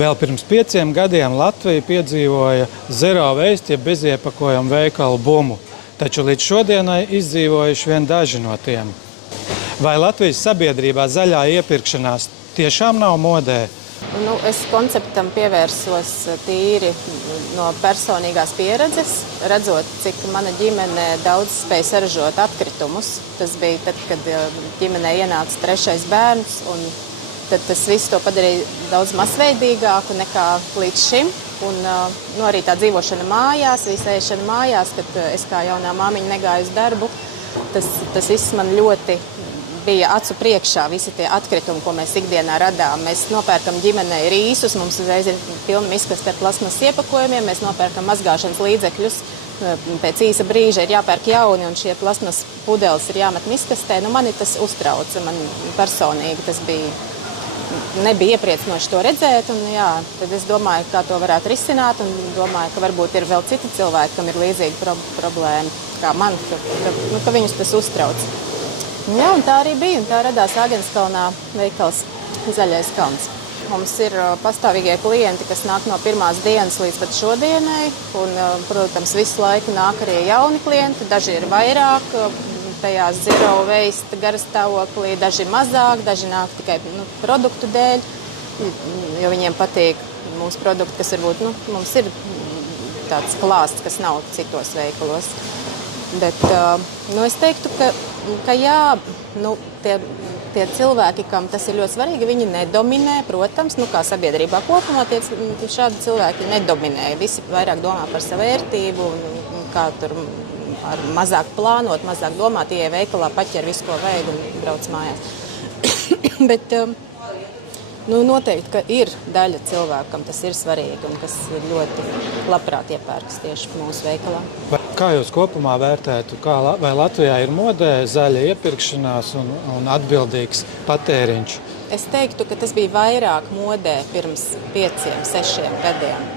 Vēl pirms 5 gadiem Latvija piedzīvoja zero waste, jeb beziepakojumu veikalu bumu, taču līdz šodienai izdzīvojuši vien daži no tiem. Vai Latvijas sabiedrībā zaļā iepirkšanās tiešām nav modē? Es konceptam pievērsos tīri no personīgās pieredzes, redzot, cik mana ģimene daudz spēja saražot atkritumus. Tas bija tad, kad ģimenē ienāca 3. bērns, un tad tas viss to padarīja daudz masveidīgāku nekā līdz šim. Un arī tā dzīvošana mājās, visa ēšana mājās, kad es kā jaunā māmiņa negāju uz darbu, tas viss man ļoti bija acu priekšā, visi tie atkritumi, ko mēs ikdienā radām. Mēs nopērkam ģimenei rīsus, mums uzreiz ir pilna miskaste ar plasmas iepakojumiem, mēs nopērkam mazgāšanas līdzekļus, pēc īsa brīža ir jāpērk jauni, un šie plasmas pudeles ir jāmet miskastē. Mani tas uztrauca, man personīgi tas nebija iepriecinoši to redzēt, un tad es domāju, kā to varētu risināt, un domāju, ka varbūt ir vēl citi cilvēki, kam ir līdzīga problēma, kā man, ka viņus tas uztrauc. Un tā arī bija, un tā radās Āgenskalnā veikals Zaļais kalns. Mums ir pastāvīgie klienti, kas nāk no pirmās dienas līdz pat šodienai, un, protams, visu laiku nāk arī jauni klienti, daži ir vairāk, tajā zero waste garastāvoklī, daži mazāk, daži nāk tikai produktu dēļ, jo viņiem patīk mūsu produkti, kas varbūt, mums ir tāds klāsts, kas nav citos veikalos. Bet es teiktu, ka jā, tie cilvēki, kam tas ir ļoti svarīgi, viņi nedominē, protams, kā sabiedrībā kopumā šādi cilvēki nedominē. Visi vairāk domā par savu vērtību, un kā tur ar mazāk plānot, mazāk domāt, ieej veikalā, paķer visu, ko vajag un brauc mājās. Bet noteikti, ka ir daļa cilvēku, kam tas ir svarīgi un kas ļoti labprāt iepērks tieši mūsu veikalā. Kā jūs kopumā vērtētu, vai Latvijā ir modē zaļa iepirkšanās un atbildīgs patēriņš? Es teiktu, ka tas bija vairāk modē pirms 5, 6 gadiem.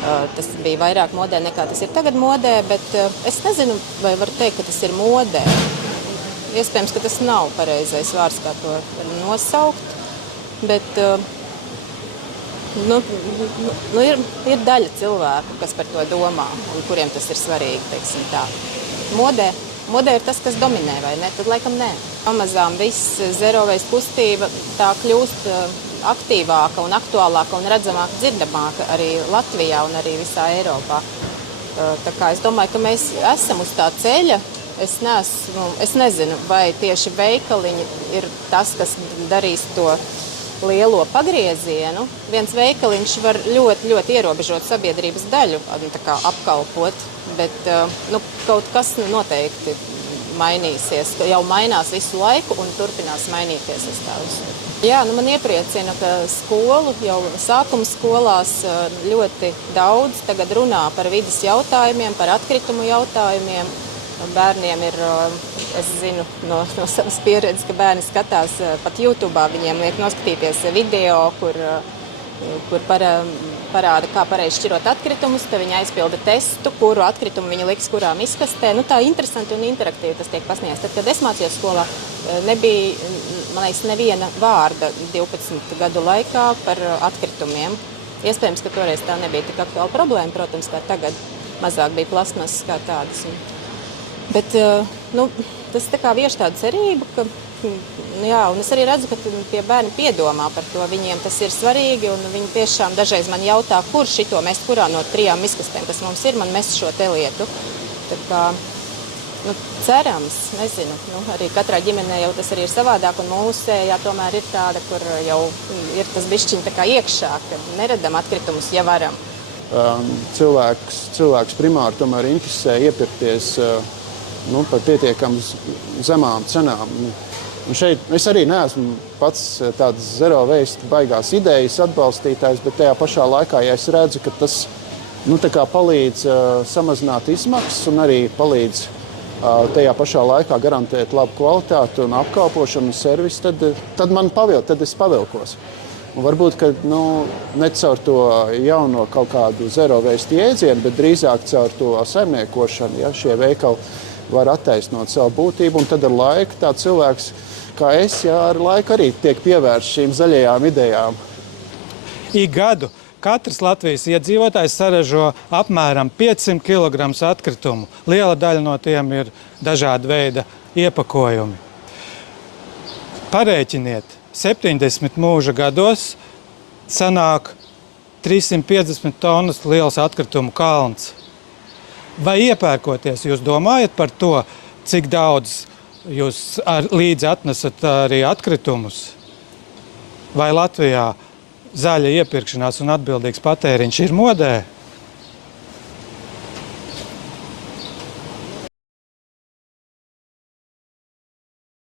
Tas bija vairāk modē nekā tas ir tagad modē, bet es nezinu, vai varu teikt, ka tas ir modē. Iespējams, ka tas nav pareizais vārds, kā to nosaukt, bet ir daļa cilvēku, kas par to domā un kuriem tas ir svarīgi, teiksim tā. Modē ir tas, kas dominē, vai ne? Tad laikam nē. Pamazām viss zero waste kustība tā kļūst aktīvāka un aktuālāka un redzamāka, dzirdamāka arī Latvijā un arī visā Eiropā. Tā kā es domāju, ka mēs esam uz tā ceļa. Es nezinu, vai tieši veikaliņi ir tas, kas darīs to lielo pagriezienu. Viens veikaliņš var ļoti, ļoti ierobežot sabiedrības daļu, apkalpot, bet kaut kas noteikti mainīsies, jau mainās visu laiku un turpinās mainīties. Man iepriecina, ka skolu, jau sākuma skolās ļoti daudz tagad runā par vides jautājumiem, par atkritumu jautājumiem. Bērniem ir, es zinu no savas pieredzes, ka bērni skatās pat YouTube'ā, viņiem liek noskatīties video, kur parāda, kā pareizi šķirot atkritumus, tad viņi aizpilda testu, kuru atkritumu viņi liks kurā miskastē. Tā interesanti un interaktīvi tas tiek pasniegts. Tad, kad es mācījos skolā, nebija, man liekas, neviena vārda 12 gadu laikā par atkritumiem. Iespējams, ka toreiz tā nebija tik aktuāla problēma, protams, kā tagad mazāk bija plasmasas kā tādas. Bet tas tā kā vieš tādu cerību, ka, un es arī redzu, ka tie bērni piedomā par to, viņiem tas ir svarīgi, un viņi tiešām dažreiz man jautā, kur šito mest, kurā no 3 miskastēm, kas mums ir, man mest šo te lietu. Tā kā, cerams, nezinu, arī katrā ģimenē jau tas arī ir savādāk, un mūsējā tomēr ir tāda, kur jau ir tas bišķiņ tā kā iekšā, ka neradam atkritumus, ja varam. Cilvēks primāri tomēr interesē iepirkties par pietiekami zemām cenām. Un šeit es arī neesmu pats tādas zero waste baigās idejas atbalstītājs, bet tajā pašā laikā, ja es redzu, ka tas palīdz samazināt izmaksas un arī palīdz tajā pašā laikā garantēt labu kvalitāti un apkalpošanu un servisu, tad man tad es pavilkos. Un varbūt, ka ne caur to jauno kaut kādu zero waste jēdzienu, bet drīzāk caur to saimniekošanu, šie veikali var attaisnot savu būtību, un tad ar laiku tā cilvēks, kā es, ar laiku arī tiek pievērsts šīm zaļajām idejām. Ik gadu katrs Latvijas iedzīvotājs saražo apmēram 500 kg atkritumu. Liela daļa no tiem ir dažāda veida iepakojumi. Parēķiniet, 70 mūža gados sanāk 350 tonnas liels atkritumu kalns. Vai iepērkoties, jūs domājat par to, cik daudz jūs līdzi atnesat arī atkritumus? Vai Latvijā zaļa iepirkšanās un atbildīgs patēriņš ir modē?